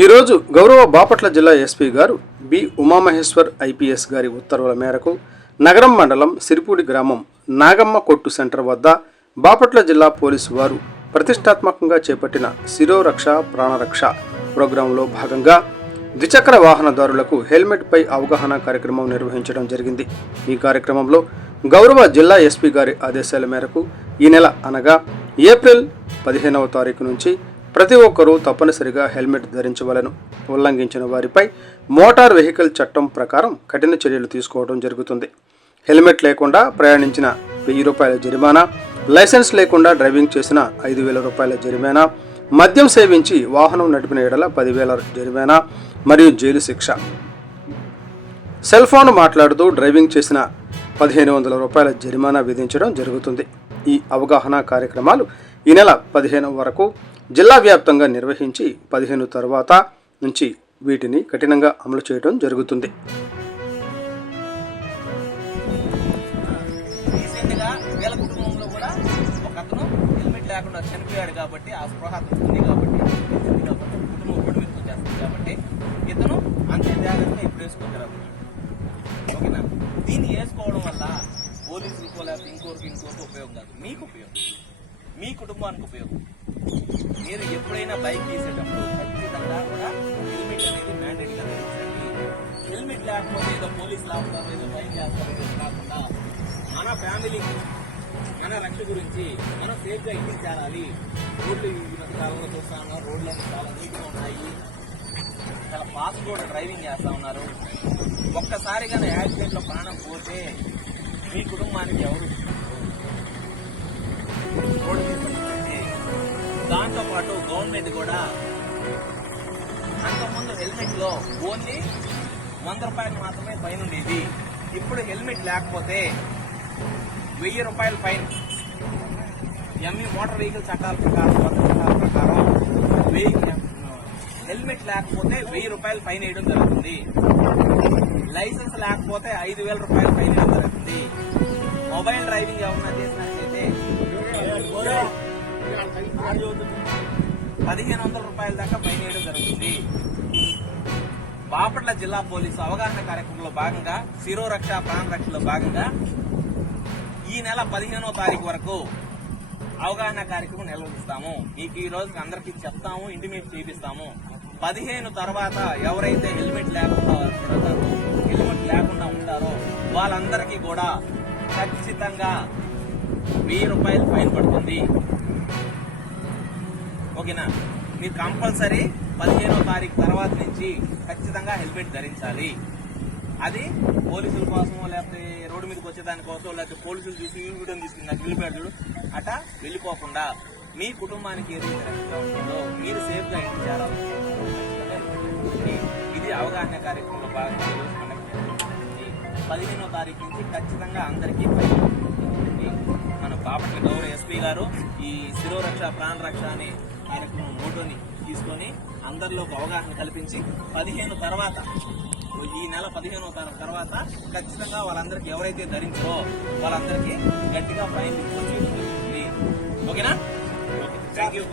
ఈరోజు గౌరవ బాపట్ల జిల్లా ఎస్పీ గారు బి ఉమామహేశ్వర్ ఐపీఎస్ గారి ఉత్తర్వుల మేరకు నగరం మండలం సిరిపూడి గ్రామం నాగమ్మ కొట్టు సెంటర్ వద్ద బాపట్ల జిల్లా పోలీసు వారు ప్రతిష్టాత్మకంగా చేపట్టిన శిరోరక్ష ప్రాణరక్ష ప్రోగ్రాంలో భాగంగా ద్విచక్ర వాహనదారులకు హెల్మెట్ పై అవగాహన కార్యక్రమం నిర్వహించడం జరిగింది. ఈ కార్యక్రమంలో గౌరవ జిల్లా ఎస్పీ గారి ఆదేశాల మేరకు ఈ నెల అనగా ఏప్రిల్ 15వ తారీఖు నుంచి ప్రతి ఒక్కరూ తప్పనిసరిగా హెల్మెట్ ధరించవలను. ఉల్లంఘించిన వారిపై మోటార్ వెహికల్ చట్టం ప్రకారం కఠిన చర్యలు తీసుకోవడం జరుగుతుంది. హెల్మెట్ లేకుండా ప్రయాణించిన 1000 రూపాయల జరిమానా, లైసెన్స్ లేకుండా డ్రైవింగ్ చేసిన 5000 రూపాయల జరిమానా, మద్యం సేవించి వాహనం నడిపిన ఎడల 10,000 జరిమానా మరియు జైలు శిక్ష, సెల్ ఫోన్ మాట్లాడుతూ డ్రైవింగ్ చేసిన 1500 రూపాయల జరిమానా విధించడం జరుగుతుంది. ఈ అవగాహన కార్యక్రమాలు ఈ నెల 15 వరకు జిల్లా వ్యాప్తంగా నిర్వహించి 15 తర్వాత నుంచి వీటిని కఠినంగా అమలు చేయడం జరుగుతుంది. రీసెంట్గా వీళ్ళ కుటుంబంలో కూడా ఒక అతను హెల్మెట్ లేకుండా చనిపోయాడు కాబట్టి ఆ స్పృహ ఉంది కాబట్టి కుటుంబం కూడా మీకు చేస్తుంది కాబట్టి ఇతను అంతే జాగ్రత్తగా ఇప్పుడు వేసుకుంటారు. ఓకేనా? దీన్ని వేసుకోవడం వల్ల పోలీసులకు లేకపోతే ఇంకోరికి ఉపయోగం కాదు, మీకు ఉపయోగం, మీ కుటుంబానికి ఉపయోగం. మీరు ఎప్పుడైనా బైక్ తీసేటప్పుడు ఖచ్చితంగా కూడా హెల్మెట్ అనేది మ్యాండేట్గా ధరించండి. హెల్మెట్ లేకపోతే ఏదో పోలీసులు ఆపుతారు, ఏదో ఫైన్ చేస్తారు, ఏదో కాకుండా మన ఫ్యామిలీకి మన రక్ష గురించి మనం సేఫ్గా ఇంటికి చేరాలి. రోడ్లు ఈ కాలంలో చూస్తా ఉన్నారు, రోడ్లన్నీ చాలా నీట్గా ఉన్నాయి, చాలా ఫాస్ట్ కూడా డ్రైవింగ్ చేస్తూ ఉన్నారు. ఒక్కసారిగా యాక్సిడెంట్లో ప్రాణం పోతే మీ కుటుంబానికి ఎవరు దాంతో పాటు గవర్నమెంట్ కూడా అంతకుముందు హెల్మెట్ లో ఓన్లీ 100 రూపాయలు మాత్రమే ఫైన్ ఉండేది. ఇప్పుడు హెల్మెట్ లేకపోతే 1000 రూపాయలు ఫైన్. ఎంఈ మోటార్ వెహికల్ చట్టాల ప్రకారం హెల్మెట్ లేకపోతే 1000 రూపాయలు ఫైన్ వేయడం జరుగుతుంది. లైసెన్స్ లేకపోతే 5000 రూపాయలు ఫైన్ వేయడం జరుగుతుంది. మొబైల్ డ్రైవింగ్ ఏమన్నా చేసినట్లయితే 1500 రూపాయల దాకా ఫైన్ వేయడం జరుగుతుంది. బాపట్ల జిల్లా పోలీసు అవగాహన కార్యక్రమంలో భాగంగా శిరోరక్ష ప్రాణరక్షలో భాగంగా ఈ నెల 15వ తారీఖు వరకు అవగాహన కార్యక్రమం నిర్వహిస్తాము. మీకు ఈ రోజు అందరికీ చెప్తాము, ఇంటిమేట్ చేపిస్తాము. 15 తర్వాత ఎవరైతే హెల్మెట్ లేకుండా ఉంటారో వాళ్ళందరికీ కూడా ఖచ్చితంగా 1000 రూపాయలు ఫైన్ పడుతుంది. ఓకేనా? మీరు కంపల్సరీ 15వ తారీఖు తర్వాత నుంచి ఖచ్చితంగా హెల్మెట్ ధరించాలి. అది పోలీసుల కోసం లేకపోతే రోడ్డు మీదకి వచ్చేదానికోసం లేకపోతే పోలీసులు చూసి వీడియో తీసుకుని నాకు వెళ్ళిపోయాడు అట వెళ్ళిపోకుండా మీ కుటుంబానికి ఏదైతే రక్షగా ఉంటుందో మీరు సేఫ్గా ఇంటికి చేరాలి. ఇది అవగాహన కార్యక్రమంలో భాగంగా ఈరోజు కండక్ట్ చేస్తుంది. 15వ తారీఖు నుంచి ఖచ్చితంగా అందరికీ మన బాపట్ల గౌరవ ఎస్పీ గారు ఈ శిరోరక్ష ప్రాణరక్ష అనే కార్యక్రమం మోటోని తీసుకొని అందరిలో అవగాహన కల్పించి 15 తర్వాత ఈ నెల 15వ తారీఖు తర్వాత ఖచ్చితంగా వాళ్ళందరికీ ఎవరైతే ధరించారో వాళ్ళందరికీ గట్టిగా ఫైన్ ఇంపోజ్ చేయడం జరుగుతుంది. ఓకేనా? Okay, thank you.